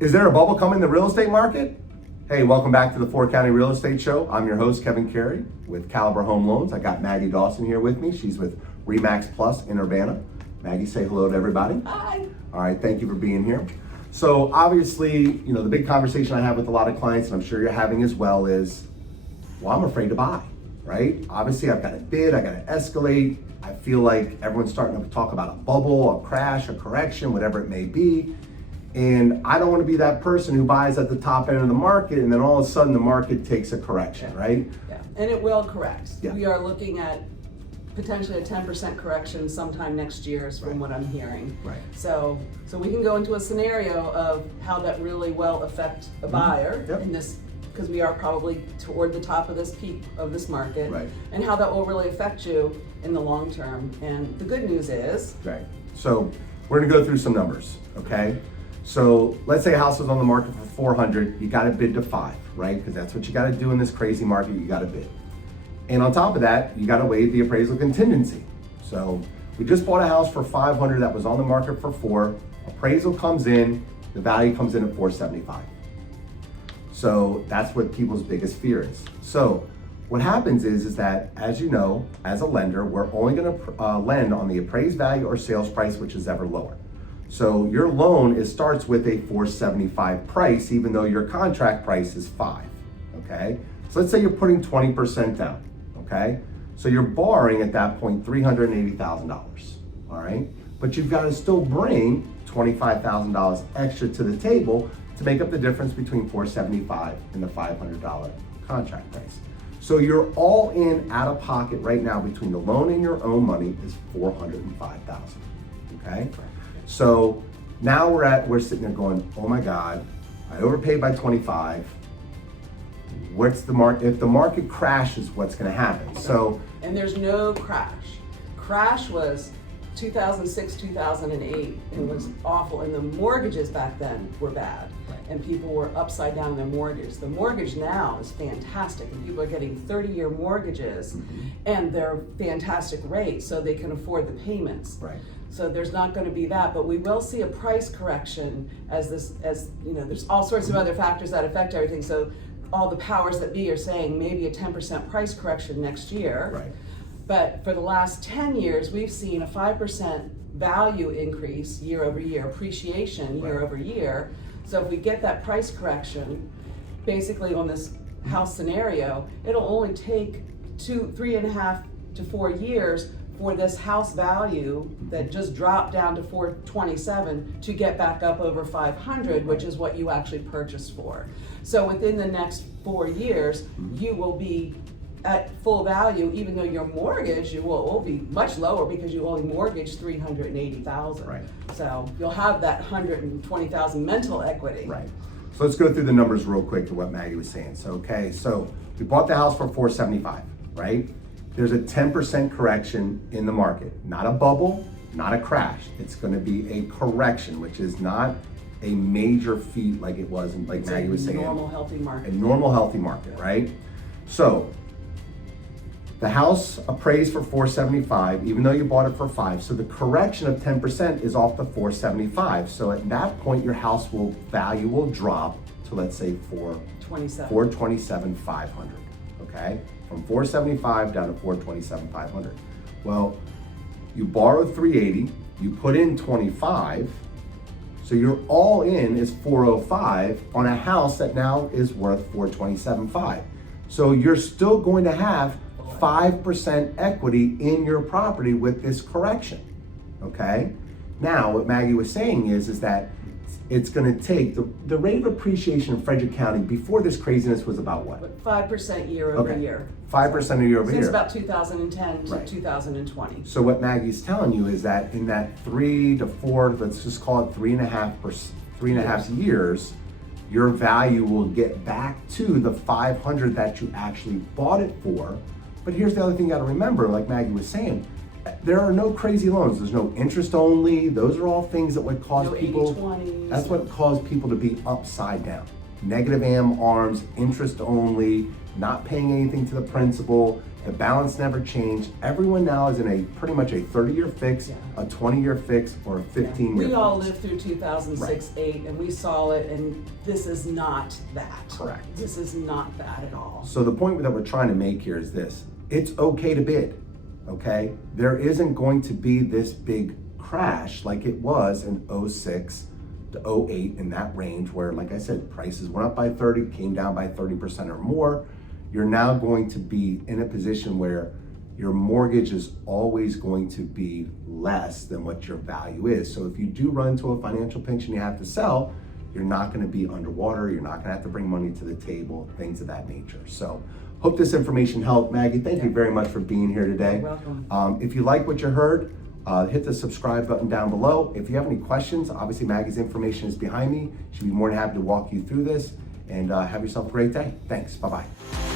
Is there a bubble coming in the real estate market? Hey, welcome back to the 4 County Real Estate Show. I'm your host, Kevin Carey with Caliber Home Loans. I got Maggie Dawson here with me. She's with RE/MAX Plus in Urbana. Maggie, say hello to everybody. Hi. All right, thank you for being here. So obviously, the big conversation I have with a lot of clients, and I'm sure you're having as well, is, well, I'm afraid to buy, right? Obviously, I've got to bid, I got to escalate. I feel like everyone's starting to talk about a bubble, a crash, a correction, whatever it may be. And I don't want to be that person who buys at the top end of the market and then all of a sudden the market takes a correction, right? Yeah, and it will correct. Yeah. We are looking at potentially a 10% correction sometime next year is from what I'm hearing. Right. So we can go into a scenario of how that really will affect a buyer Yep. in this, because we are probably toward the top of this peak of this market, Right. and how that will really affect you in the long term. And the good news is, Right. So we're gonna go through some numbers, okay? So let's say a house is on the market for 400, you gotta bid to 5, right? Because that's what you gotta do in this crazy market, you gotta bid. And on top of that, you gotta waive the appraisal contingency. So we just bought a house for 500 that was on the market for 4, appraisal comes in, the value comes in at 475. So that's what people's biggest fear is. So what happens is that, as you know, as a lender, we're only gonna lend on the appraised value or sales price, which is ever lower. So your loan starts with a 475 price, even though your contract price is 5, okay? So let's say you're putting 20% down, okay? So you're borrowing at that point $380,000, all right? But you've got to still bring $25,000 extra to the table to make up the difference between 475 and the $500 contract price. So you're all in out of pocket right now between the loan and your own money is $405,000, okay? So now we're sitting there going, oh my God, I overpaid by 25. What's the market? If the market crashes, what's gonna happen? So, and there's no crash. Crash was 2006, 2008. It was awful, and the mortgages back then were bad, and people were upside down in their mortgage. The mortgage now is fantastic, and people are getting 30-year mortgages, and they're fantastic rates, so they can afford the payments. Right. So there's not going to be that, but we will see a price correction as there's all sorts of other factors that affect everything. So all the powers that be are saying maybe a 10% price correction next year. Right. But for the last 10 years, we've seen a 5% value increase year over year, appreciation year over year. So if we get that price correction, basically on this house scenario, it'll only take 3.5 to 4 years for this house value that just dropped down to 427 to get back up over 500, which is what you actually purchased for. So within the next 4 years, you will be at full value, even though your mortgage will be much lower because you only mortgaged $380,000. Right. So you'll have that $120,000 mental equity. Right. So let's go through the numbers real quick to what Maggie was saying. So, okay, so we bought the house for 475, right? There's a 10% correction in the market, not a bubble, not a crash. It's going to be a correction, which is not a major feat like it was, like Maggie was saying. A normal, healthy market. A normal, healthy market, right? So the house appraised for 475, even though you bought it for 5. So the correction of 10% is off the 475. So at that point, your house value will drop to, let's say, 427,500. Okay, from 475 down to 427,500. Well, you borrowed 380, you put in 25, so your all in is 405 on a house that now is worth 427,500. So you're still going to have 5% equity in your property with this correction. Okay. Now, what Maggie was saying is that it's going to take the rate of appreciation in Frederick County before this craziness was about what? 5% year over year. 5% year over year. Since about 2010 to Right. 2020. So what Maggie's telling you is that in that 3 to 4, let's just call it 3.5 years, your value will get back to the 500 that you actually bought it for. But here's the other thing you got to remember, like Maggie was saying, there are no crazy loans. There's no interest only. Those are all things that would cause No people. 80/20s. That's what caused people to be upside down. Negative AM arms, interest only, not paying anything to the principal, The balance never changed. Everyone now is in a pretty much a 30-year fix, Yeah. a 20-year fix, or a 15-year We all fix. lived through 2006, 8, and we saw it, and this is not that. Correct. This is not that at all. So the point that we're trying to make here is this. It's okay to bid, okay? There isn't going to be this big crash like it was in 06 to 08 in that range where, like I said, prices went up by 30, came down by 30% or more. You're now going to be in a position where your mortgage is always going to be less than what your value is. So if you do run into a financial pinch and you have to sell, you're not going to be underwater. You're not going to have to bring money to the table, things of that nature. So hope this information helped. Maggie, thank you very much for being here today. You're welcome. If you like what you heard, hit the subscribe button down below. If you have any questions, obviously Maggie's information is behind me. She'll be more than happy to walk you through this, and have yourself a great day. Thanks. Bye-bye.